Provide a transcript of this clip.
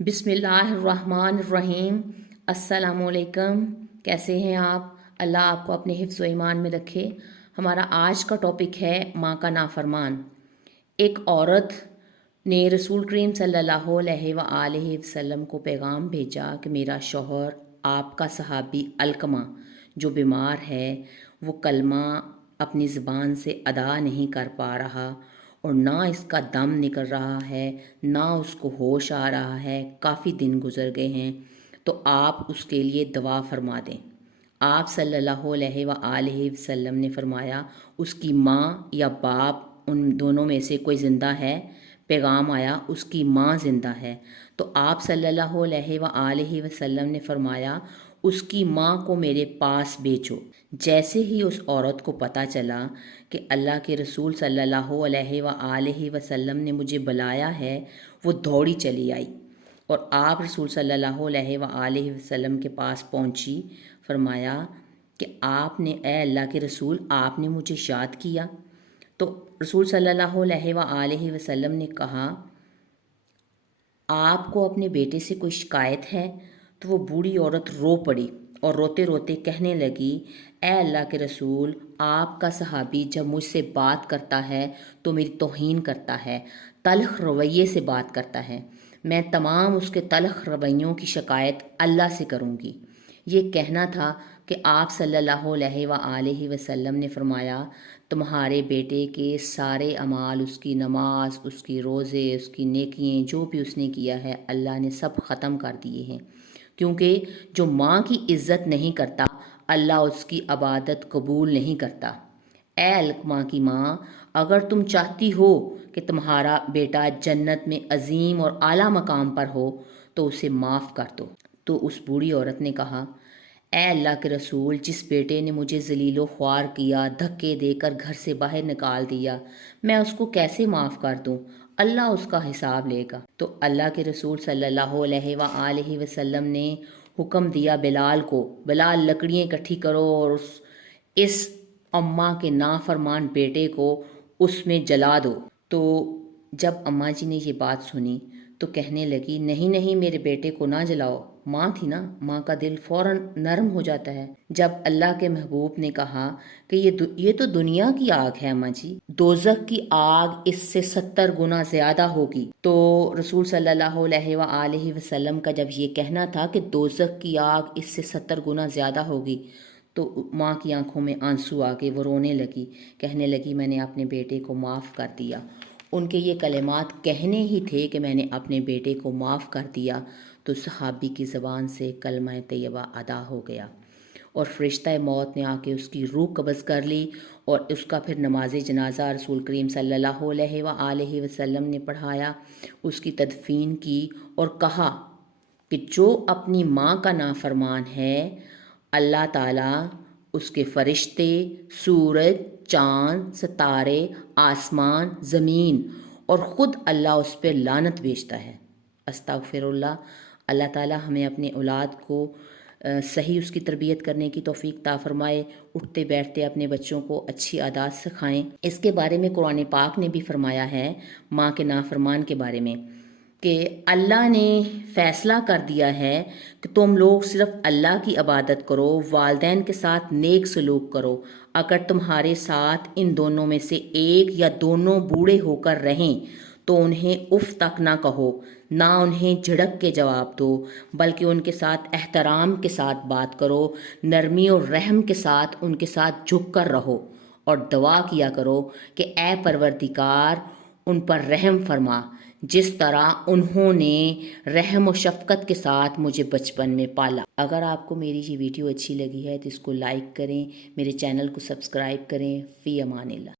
بسم اللہ الرحمن الرحیم۔ السلام علیکم، کیسے ہیں آپ؟ اللہ آپ کو اپنے حفظ و ایمان میں رکھے۔ ہمارا آج کا ٹاپک ہے ماں کا نافرمان۔ ایک عورت نے رسول کریم صلی اللہ علیہ وآلہ وسلم کو پیغام بھیجا کہ میرا شوہر آپ کا صحابی علقمہ جو بیمار ہے، وہ کلمہ اپنی زبان سے ادا نہیں کر پا رہا، اور نہ اس کا دم نکل رہا ہے، نہ اس کو ہوش آ رہا ہے، کافی دن گزر گئے ہیں، تو آپ اس کے لیے دعا فرما دیں۔ آپ صلی اللہ علیہ وآلہ وسلم نے فرمایا اس کی ماں یا باپ ان دونوں میں سے کوئی زندہ ہے؟ پیغام آیا اس کی ماں زندہ ہے۔ تو آپ صلی اللہ علیہ وآلہ وسلم نے فرمایا اس کی ماں کو میرے پاس بھیجو۔ جیسے ہی اس عورت کو پتہ چلا کہ اللہ کے رسول صلی اللہ علیہ وآلہ وسلم نے مجھے بلایا ہے، وہ دوڑی چلی آئی اور آپ رسول صلی اللہ علیہ وآلہ وسلم کے پاس پہنچی۔ فرمایا کہ آپ نے، اے اللہ کے رسول، آپ نے مجھے یاد کیا؟ تو رسول صلی اللہ علیہ وآلہ وسلم نے کہا آپ کو اپنے بیٹے سے کوئی شکایت ہے؟ تو وہ بوڑھی عورت رو پڑی اور روتے روتے کہنے لگی، اے اللہ کے رسول، آپ کا صحابی جب مجھ سے بات کرتا ہے تو میری توہین کرتا ہے، تلخ رویے سے بات کرتا ہے، میں تمام اس کے تلخ رویوں کی شکایت اللہ سے کروں گی۔ یہ کہنا تھا کہ آپ صلی اللہ علیہ وآلہ وسلم نے فرمایا تمہارے بیٹے کے سارے اعمال، اس کی نماز، اس کی روزے، اس کی نیکییں، جو بھی اس نے کیا ہے، اللہ نے سب ختم کر دیے ہیں، کیونکہ جو ماں کی عزت نہیں کرتا اللہ اس کی عبادت قبول نہیں کرتا۔ اے علقمہ کی ماں، اگر تم چاہتی ہو کہ تمہارا بیٹا جنت میں عظیم اور اعلیٰ مقام پر ہو تو اسے معاف کر دو۔ تو اس بوڑھی عورت نے کہا، اے اللہ کے رسول، جس بیٹے نے مجھے ذلیل و خوار کیا، دھکے دے کر گھر سے باہر نکال دیا، میں اس کو کیسے معاف کر دوں؟ اللہ اس کا حساب لے گا۔ تو اللہ کے رسول صلی اللہ علیہ وآلہ وسلم نے حکم دیا بلال کو، بلال لکڑیاں اکٹھی کرو اور اس اماں کے نافرمان بیٹے کو اس میں جلا دو۔ تو جب اماں جی نے یہ بات سنی تو کہنے لگی، نہیں نہیں، میرے بیٹے کو نہ جلاؤ۔ ماں تھی نا، ماں کا دل فوراً نرم ہو جاتا ہے۔ جب اللہ کے محبوب نے کہا کہ یہ تو دنیا کی آگ ہے اماں جی، دوزخ کی آگ اس سے 70 گنا زیادہ ہوگی، تو رسول صلی اللہ علیہ وآلہ وسلم کا جب یہ کہنا تھا کہ دوزخ کی آگ اس سے 70 گنا زیادہ ہوگی، تو ماں کی آنکھوں میں آنسو آ کے وہ رونے لگی، کہنے لگی میں نے اپنے بیٹے کو معاف کر دیا۔ ان کے یہ کلمات کہنے ہی تھے کہ میں نے اپنے بیٹے کو معاف کر دیا، تو صحابی کی زبان سے کلمہ طیبہ ادا ہو گیا اور فرشتہ موت نے آ کے اس کی روح قبض کر لی، اور اس کا پھر نماز جنازہ رسول کریم صلی اللہ علیہ وآلہ وسلم نے پڑھایا، اس کی تدفین کی اور کہا کہ جو اپنی ماں کا نافرمان ہے، اللہ تعالیٰ اس کے فرشتے، سورج، چاند، ستارے، آسمان، زمین اور خود اللہ اس پہ لعنت بھیجتا ہے۔ استغفر اللہ۔ اللہ تعالیٰ ہمیں اپنے اولاد کو صحیح اس کی تربیت کرنے کی توفیق عطا فرمائے، اٹھتے بیٹھتے اپنے بچوں کو اچھی عادات سکھائیں۔ اس کے بارے میں قرآن پاک نے بھی فرمایا ہے ماں کے نافرمان کے بارے میں کہ اللہ نے فیصلہ کر دیا ہے کہ تم لوگ صرف اللہ کی عبادت کرو، والدین کے ساتھ نیک سلوک کرو، اگر تمہارے ساتھ ان دونوں میں سے ایک یا دونوں بوڑھے ہو کر رہیں تو انہیں اف تک نہ کہو، نہ انہیں جھڑک کے جواب دو، بلکہ ان کے ساتھ احترام کے ساتھ بات کرو، نرمی اور رحم کے ساتھ ان کے ساتھ جھک کر رہو، اور دعا کیا کرو کہ اے پروردگار ان پر رحم فرما، جس طرح انہوں نے رحم و شفقت کے ساتھ مجھے بچپن میں پالا۔ اگر آپ کو میری یہ ویڈیو اچھی لگی ہے تو اس کو لائک کریں، میرے چینل کو سبسکرائب کریں۔ فی امان اللہ۔